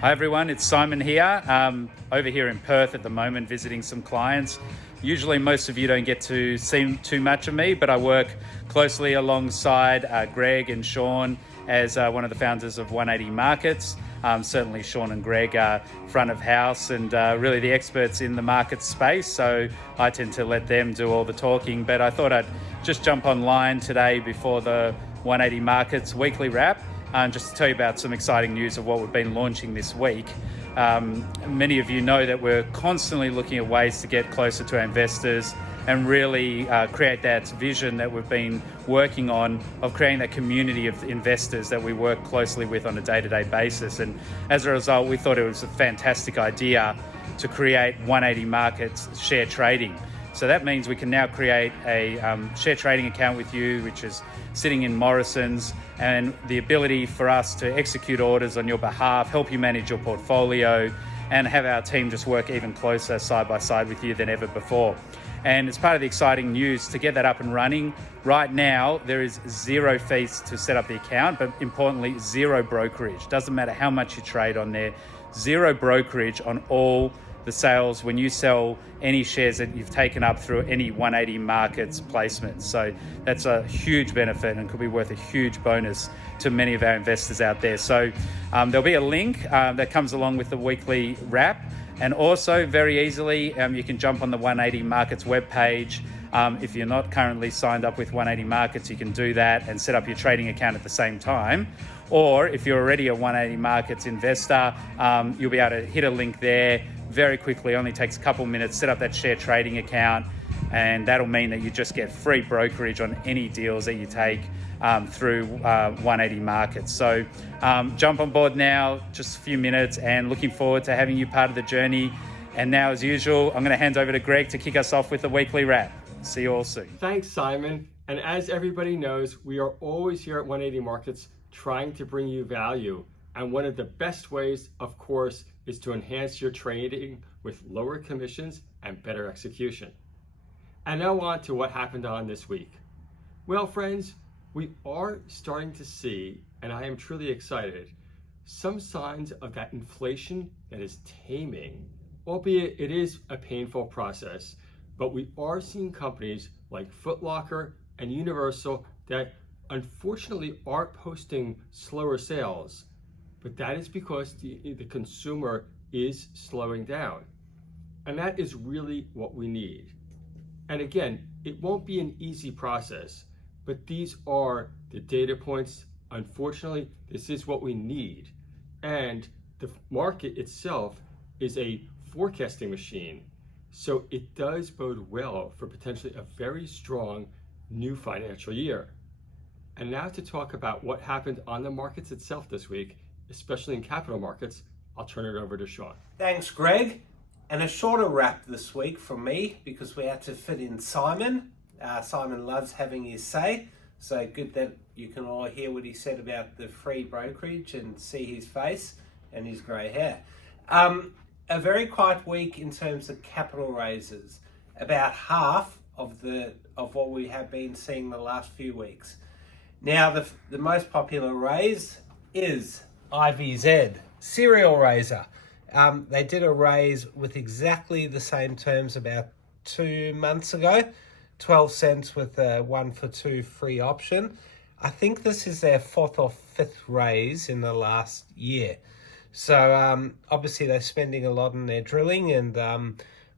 Hi everyone, it's Simon here. Over here in Perth at the moment, visiting some clients. Usually most of you don't get to see too much of me, but I work closely alongside Greg and Sean as one of the founders of 180 Markets. Certainly Sean and Greg are front of house and really the experts in the market space, so I tend to let them do all the talking. But I thought I'd just jump online today before the 180 Markets weekly wrap, just to tell you about some exciting news of what we've been launching this week. Many of you know that we're constantly looking at ways to get closer to our investors and really create that vision that we've been working on of creating that community of investors that we work closely with on a day-to-day basis. And as a result, we thought it was a fantastic idea to create 180 Markets share trading. So that means we can now create a share trading account with you, which is sitting in Morrison's, and the ability for us to execute orders on your behalf, help you manage your portfolio, and have our team just work even closer side by side with you than ever before. And as part of the exciting news, to get that up and running, right now there is zero fees to set up the account, but importantly, zero brokerage. Doesn't matter how much you trade on there, zero brokerage on all the sales when you sell any shares that you've taken up through any 180 Markets placements. So that's a huge benefit and could be worth a huge bonus to many of our investors out there. So there'll be a link that comes along with the weekly wrap. And also very easily, you can jump on the 180 Markets webpage. If you're not currently signed up with 180 Markets, you can do that and set up your trading account at the same time. Or if you're already a 180 Markets investor, you'll be able to hit a link there very quickly. Only takes a couple minutes, set up that share trading account, and that'll mean that you just get free brokerage on any deals that you take through 180 Markets. So jump on board now, just a few minutes, and looking forward to having you part of the journey. And now, as usual, I'm going to hand over to Greg to kick us off with the weekly wrap. See you all soon. Thanks, Simon. And as everybody knows, we are always here at 180 Markets trying to bring you value. And one of the best ways, of course, is to enhance your trading with lower commissions and better execution. And now on to what happened on this week. Well, friends, we are starting to see, and I am truly excited, some signs of that inflation that is taming, albeit it is a painful process, but we are seeing companies like Foot Locker and Universal that unfortunately are posting slower sales. But that is because the consumer is slowing down. And that is really what we need. And again, it won't be an easy process, but these are the data points. Unfortunately, this is what we need. And the market itself is a forecasting machine. So it does bode well for potentially a very strong new financial year. And now to talk about what happened on the markets itself this week, especially in capital markets, I'll turn it over to Sean. Thanks, Greg. And a shorter wrap this week from me because we had to fit in Simon. Simon loves having his say, so good that you can all hear what he said about the free brokerage and see his face and his grey hair. A very quiet week in terms of capital raises, about half of what we have been seeing the last few weeks. Now, the most popular raise is IVZ, Serial Raiser. They did a raise with exactly the same terms about 2 months ago, 12 cents with a 1 for 2 free option. I think this is their 4th or 5th raise in the last year. So obviously they're spending a lot on their drilling, and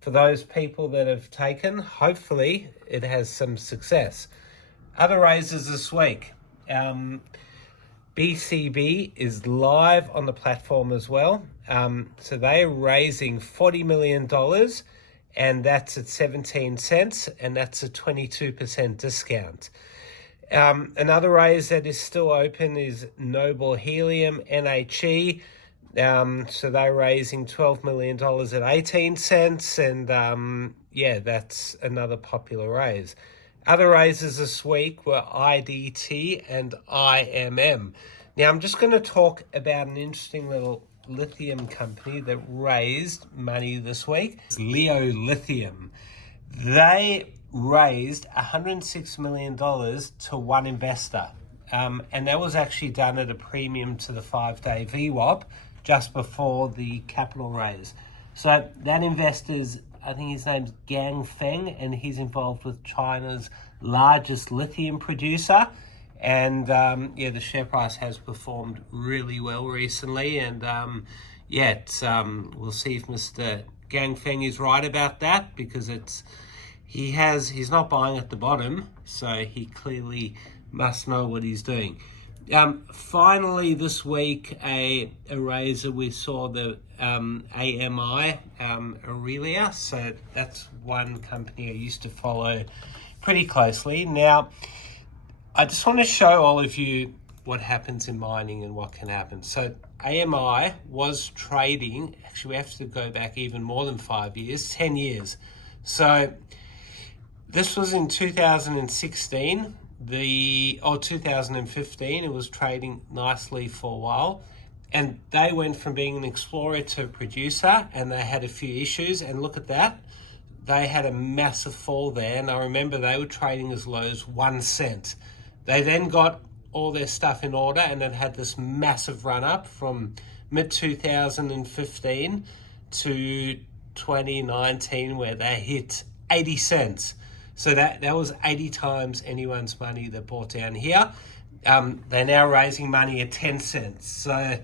for those people that have taken, hopefully it has some success. Other raises this week. BCB is live on the platform as well. So they're raising $40 million, and that's at 17 cents, and that's a 22% discount. Another raise that is still open is Noble Helium, NHE. So they're raising $12 million at 18 cents, and yeah, that's another popular raise. Other raises this week were IDT and IMM. Now, I'm just going to talk about an interesting little lithium company that raised money this week. It's Leo Lithium. They raised $106 million to one investor. And that was actually done at a premium to the 5-day VWAP just before the capital raise. So that investor's, I think his name's Gang Feng, and he's involved with China's largest lithium producer. And the share price has performed really well recently. And we'll see if Mr. Gang Feng is right about that, because he's not buying at the bottom, so he clearly must know what he's doing. Finally, this week, a raiser, we saw the AMI, Aurelia. So that's one company I used to follow pretty closely. Now, I just want to show all of you what happens in mining and what can happen. So AMI was trading, actually we have to go back even more than 5 years, 10 years. So this was in 2016. 2015, it was trading nicely for a while, and they went from being an explorer to a producer, and they had a few issues, and look at that, they had a massive fall there. And I remember they were trading as low as 1 cent. They then got all their stuff in order, and it had this massive run up from mid 2015 to 2019, where they hit 80 cents. So that was 80 times anyone's money that bought down here. They're now raising money at 10 cents. So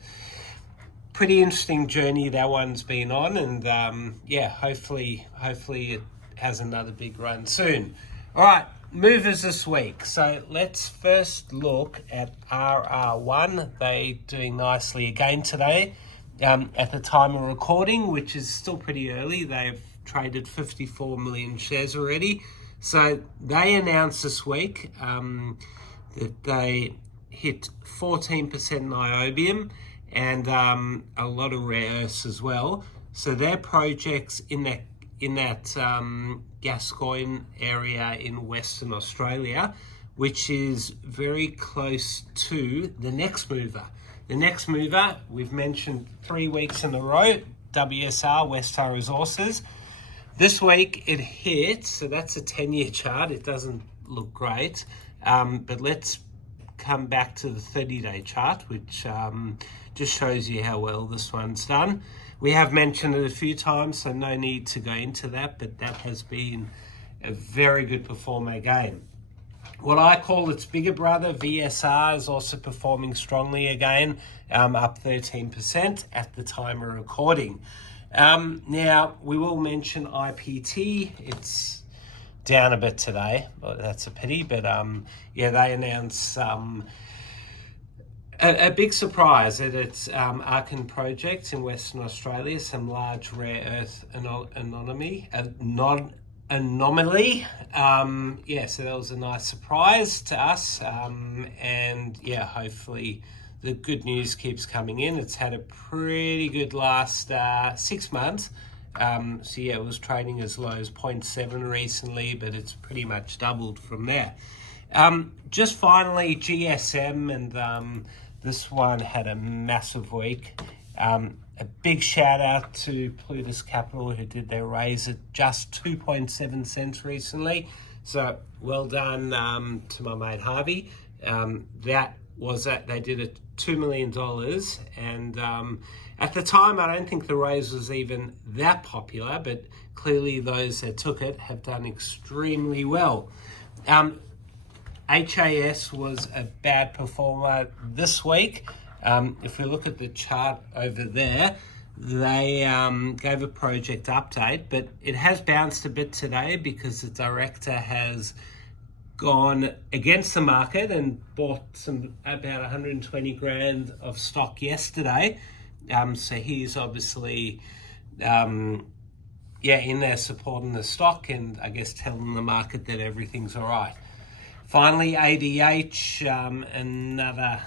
pretty interesting journey that one's been on. And hopefully it has another big run soon. All right, movers this week. So let's first look at RR1. They're doing nicely again today. At the time of recording, which is still pretty early, they've traded 54 million shares already. So they announced this week that they hit 14% niobium and a lot of rare earths as well. So their projects in that Gascoyne area in Western Australia, which is very close to the next mover. The next mover, we've mentioned 3 weeks in a row, WSR, Westar Resources. This week it hit, so that's a 10-year chart. It doesn't look great, but let's come back to the 30-day chart, which just shows you how well this one's done. We have mentioned it a few times, so no need to go into that, but that has been a very good performer again. What I call its bigger brother, VSR, is also performing strongly again, up 13% at the time of recording. Now, we will mention IPT. It's down a bit today, but that's a pity. But they announced a big surprise at its Arkin project in Western Australia, some large rare earth anomaly. So that was a nice surprise to us. Hopefully the good news keeps coming in. It's had a pretty good last 6 months. It was trading as low as 0.7 recently, but it's pretty much doubled from there. Just finally, GSM, and this one had a massive week. A big shout out to Plutus Capital, who did their raise at just 2.7 cents recently. So well done to my mate Harvey. They did it $2 million, and at the time I don't think the raise was even that popular, but clearly those that took it have done extremely well. HAS was a bad performer this week. If we look at the chart over there, they gave a project update, but it has bounced a bit today because the director has gone against the market and bought about 120 grand of stock yesterday. So he's obviously in there supporting the stock and I guess telling the market that everything's all right. Finally, ADH, another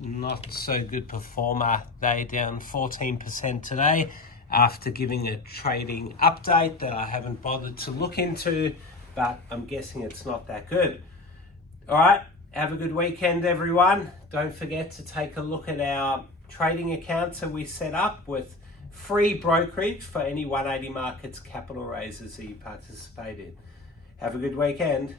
not so good performer. They down 14% today after giving a trading update that I haven't bothered to look into, but I'm guessing it's not that good. All right, have a good weekend, everyone. Don't forget to take a look at our trading accounts that we set up with free brokerage for any 180 Markets capital raises that you participate in. Have a good weekend.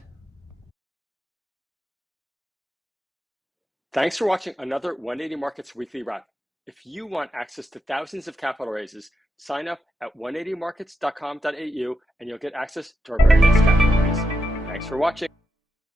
Thanks for watching another 180 Markets Weekly Wrap. If you want access to thousands of capital raises, sign up at 180markets.com.au and you'll get access to our very next capital raise. Thanks for watching.